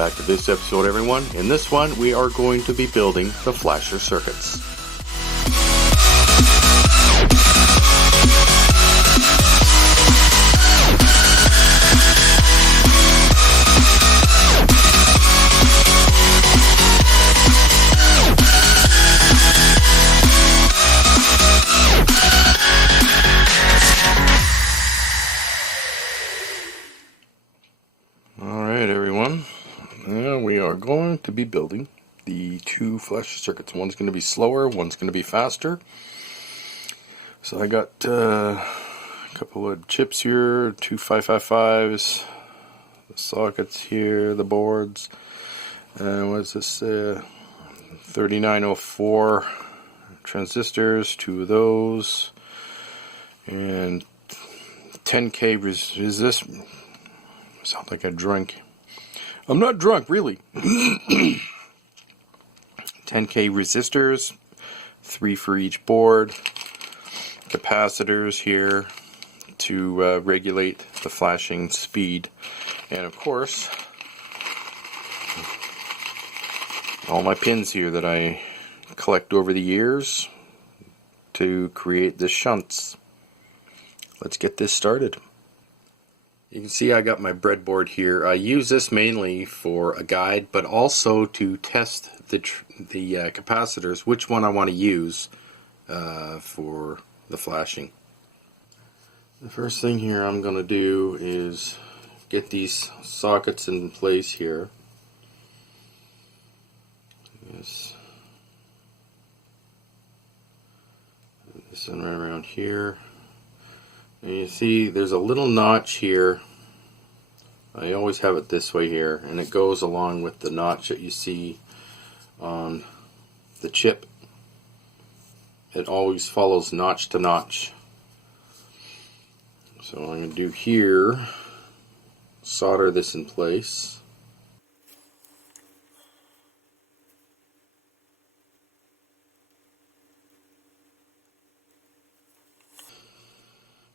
back to this episode, everyone. In this one, we are going to be building the flasher circuits. We are going to be building the two flasher circuits. One's going to be slower, one's going to be faster. So I got a couple of chips here, two 555s, the sockets here, the boards. What's this? 3904 transistors, two of those, and 10K resist. Sounds like I drank. I'm not drunk, really. 10K resistors, 3 for each board, capacitors here to regulate the flashing speed, and of course, all my pins here that I collect over the years to create the shunts. Let's get this started. You can see I got my breadboard here. I use this mainly for a guide, but also to test the capacitors, which one I want to use for the flashing. The first thing here I'm going to do is get these sockets in place here. This one right around here. And you see there's a little notch here. I always have it this way here, and it goes along with the notch that you see on the chip. It always follows notch to notch. So what I'm going to do here, solder this in place.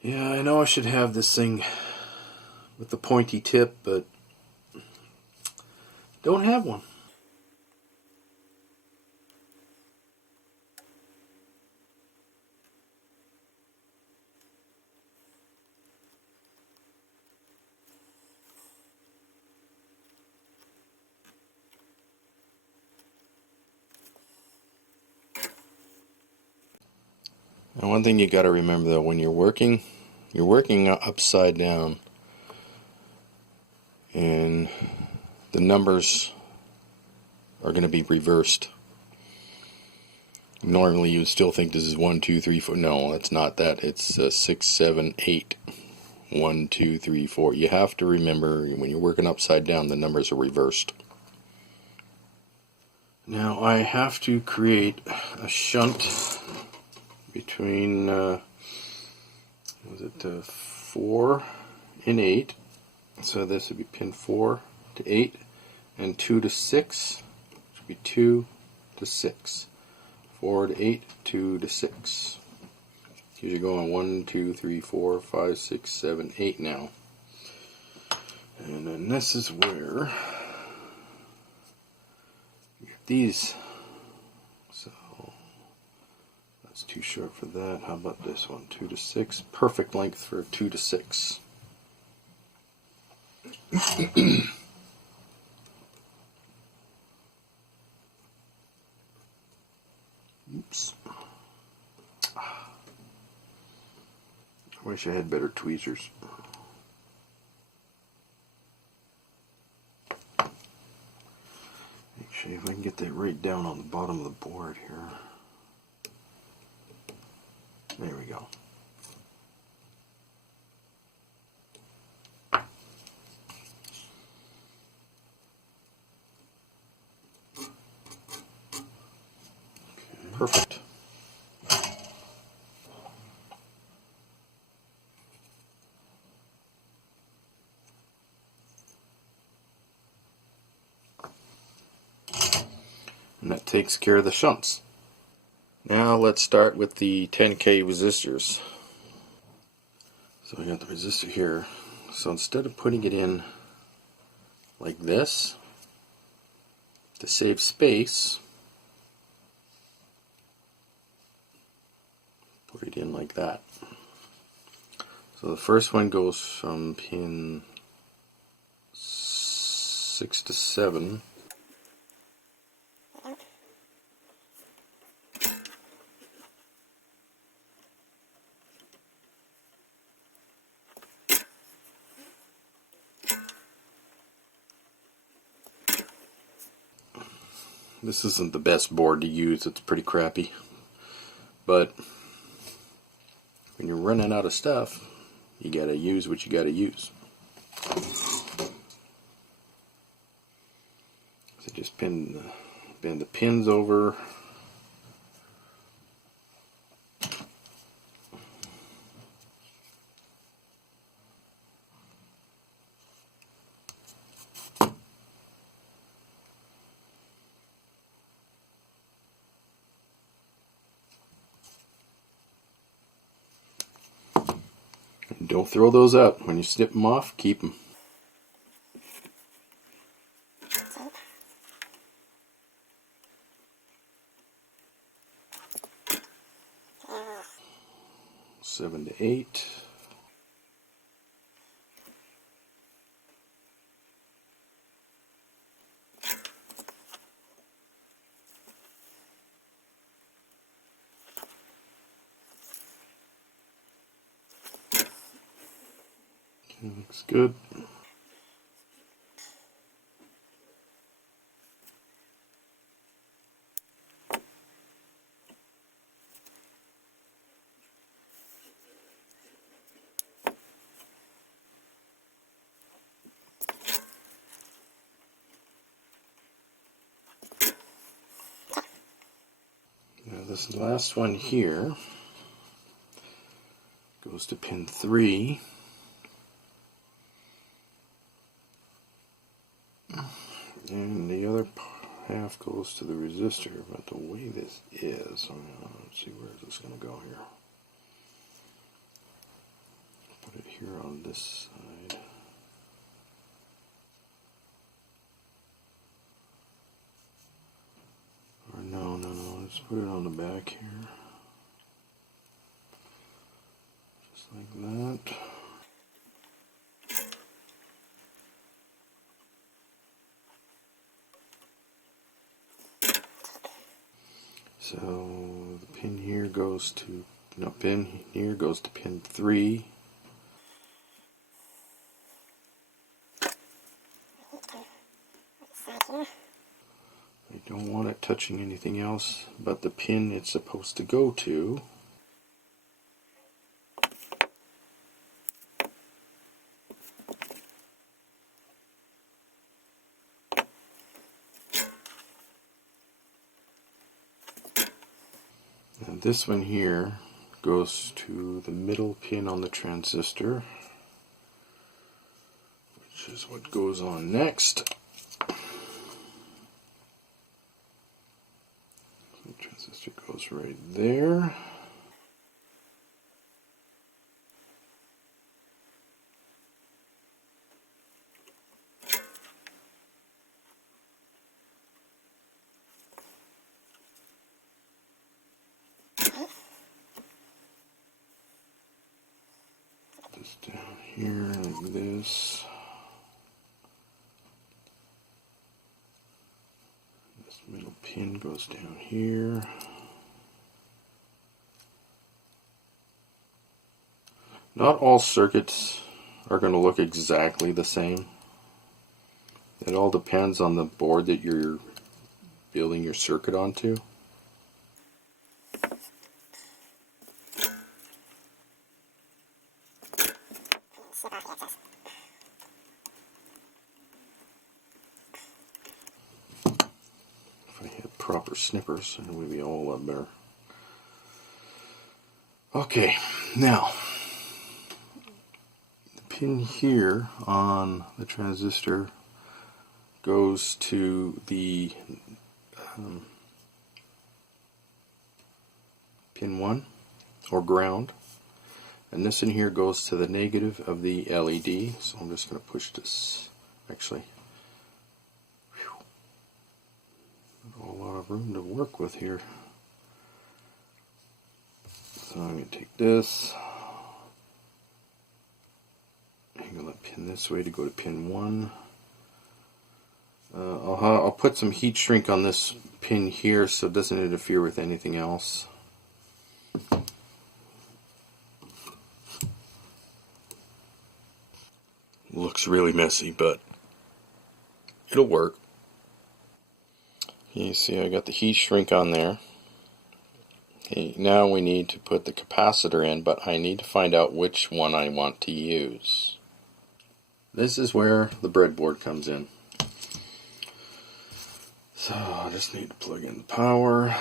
Yeah, I know I should have this thing with the pointy tip, but don't have one. And one thing you got to remember though, when you're working upside down, and the numbers are going to be reversed. Normally you would still think this is 1, 2, 3, 4. No, it's not that. It's 6, 7, 8. 1, 2, 3, 4. You have to remember when you're working upside down, the numbers are reversed. Now I have to create a shunt between 4 and 8. So this would be pin 4 to 8, and 2 to 6, which would be 2 to 6. 4 to 8, 2 to 6. So you're going 1, 2, 3, 4, 5, 6, 7, 8 now. And then this is where you get these. So that's too short for that. How about this one? 2 to 6. Perfect length for 2 to 6. Oops. I wish I had better tweezers. Actually, if I can get that right down on the bottom of the board here. There we go. Perfect. And that takes care of the shunts. Now let's start with the 10K resistors. So I got the resistor here. So instead of putting it in like this, To save space, put it in like that. So the first one goes from pin 6 to 7. This isn't the best board to use, it's pretty crappy. But when you're running out of stuff, you gotta use what you gotta use. So just bend the pins over. Don't throw those out. When you snip them off, keep them. Seven to 8. Okay, looks good. Now this last one here goes to pin 3. And the other half goes to the resistor. But the way this is, let's see, where is this going to go here? Put it here on this side. Or no, let's put it on the back here. Just like that. So the pin here goes to, pin here goes to pin 3. I don't want it touching anything else but the pin it's supposed to go to. And this one here goes to the middle pin on the transistor, which is what goes on next. The transistor goes right there. This down here like this. This middle pin goes down here. Not all circuits are going to look exactly the same. It all depends on the board that you're building your circuit onto. If I had proper snippers, it would be all a lot better. Okay, now the pin here on the transistor goes to the pin 1 or ground, and this in here goes to the negative of the LED. So I'm just going to push this, actually lot of room to work with here. So I'm going to take this, angle that pin this way to go to pin 1. I'll put some heat shrink on this pin here so it doesn't interfere with anything else. Looks really messy, but it'll work. You see I got the heat shrink on there. Okay, now we need to put the capacitor in, but I need to find out which one I want to use. This is where the breadboard comes in. So I just need to plug in the power.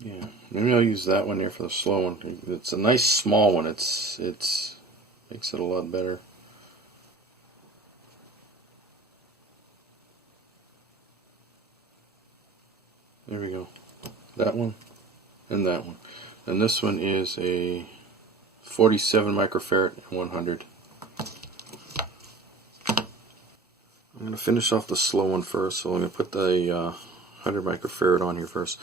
Yeah, maybe I'll use that one here for the slow one. It's a nice small one. It's makes it a lot better. There we go. That one and that one. And this one is a 47 microfarad and 100. I'm going to finish off the slow one first, so I'm going to put the 100 microfarad on here first.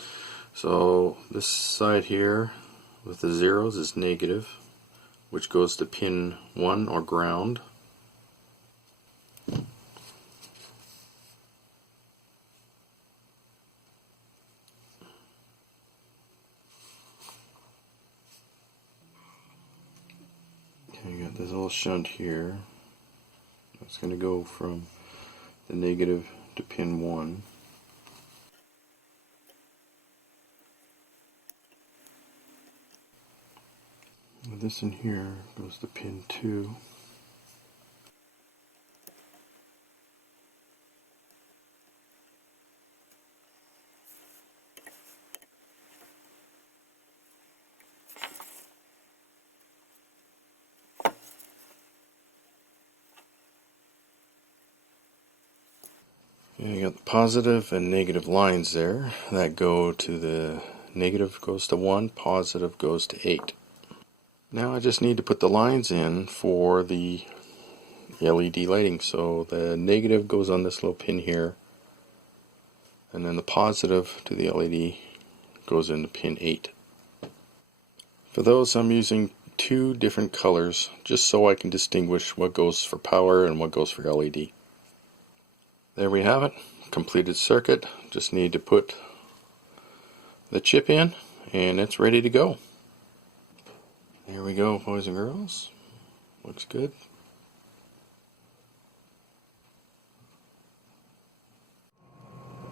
So this side here with the zeros is negative, which goes to pin 1 or ground. Okay, you got this little shunt here. It's going to go from the negative to pin 1. This in here goes to pin 2. You got the positive and negative lines there that go to the negative goes to 1, positive goes to 8. Now I just need to put the lines in for the LED lighting. So the negative goes on this little pin here, and then the positive to the LED goes into pin 8. For those I'm using 2 different colors just so I can distinguish what goes for power and what goes for LED. There we have it, completed circuit. Just need to put the chip in and it's ready to go. There we go, boys and girls. Looks good.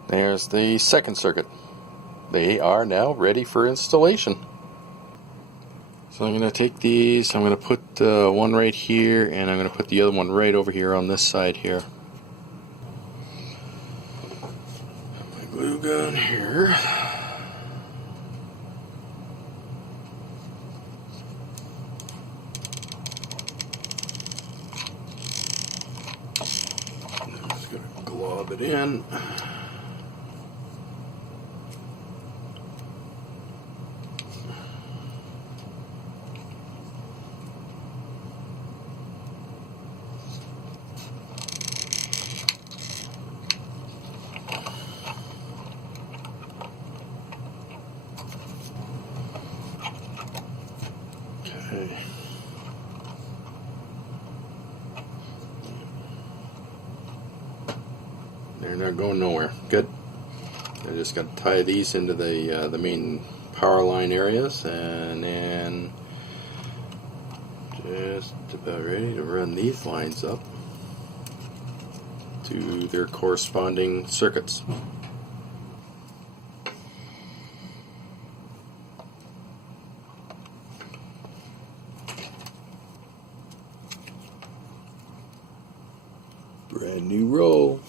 There's the second circuit. They are now ready for installation. So I'm going to take these, I'm going to put one right here, and I'm going to put the other one right over here on this side here. My glue gun here. I'm just going to glob it in. Okay. They're not going nowhere. Good. I just got to tie these into the main power line areas, and then just about ready to run these lines up to their corresponding circuits. Brand new roll.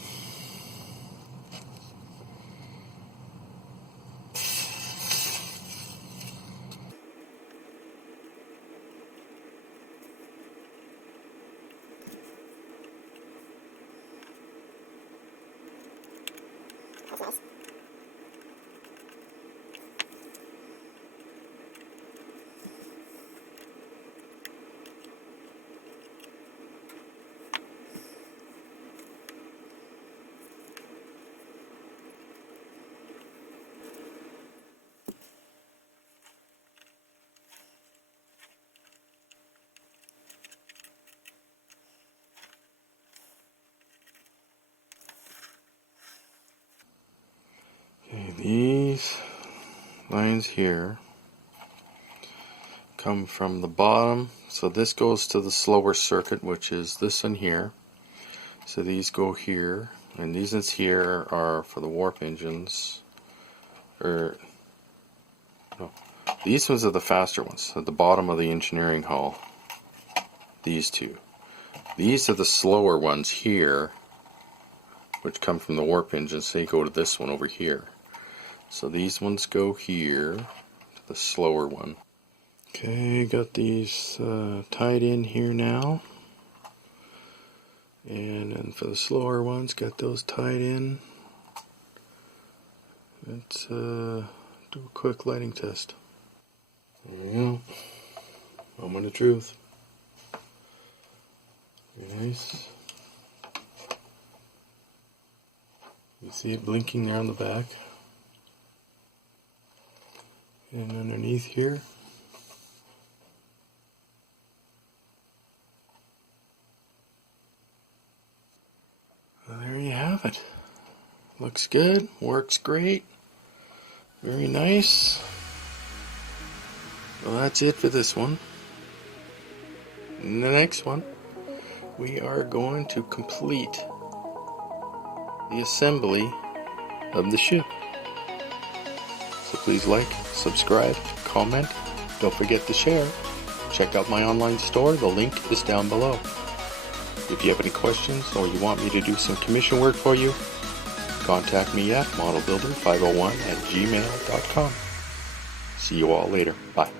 lines here come from the bottom. So this goes to the slower circuit, which is this one here. So these go here, and these ones here are for the warp engines. No, these ones are the faster ones at the bottom of the engineering hall. These two. These are the slower ones here, which come from the warp engines. They go to this one over here. So these ones go here to the slower one. Okay, got these tied in here now. And then for the slower ones, got those tied in. Let's do a quick lighting test. There we go. Moment of truth. Very nice. You see it blinking there on the back. And underneath here. Well, there you have it. Looks good, works great, very nice. Well, that's it for this one. In the next one, we are going to complete the assembly of the ship. So please like, subscribe, comment, don't forget to share. Check out my online store, the link is down below. If you have any questions or you want me to do some commission work for you, contact me at modelbuilder501@gmail.com. See you all later. Bye.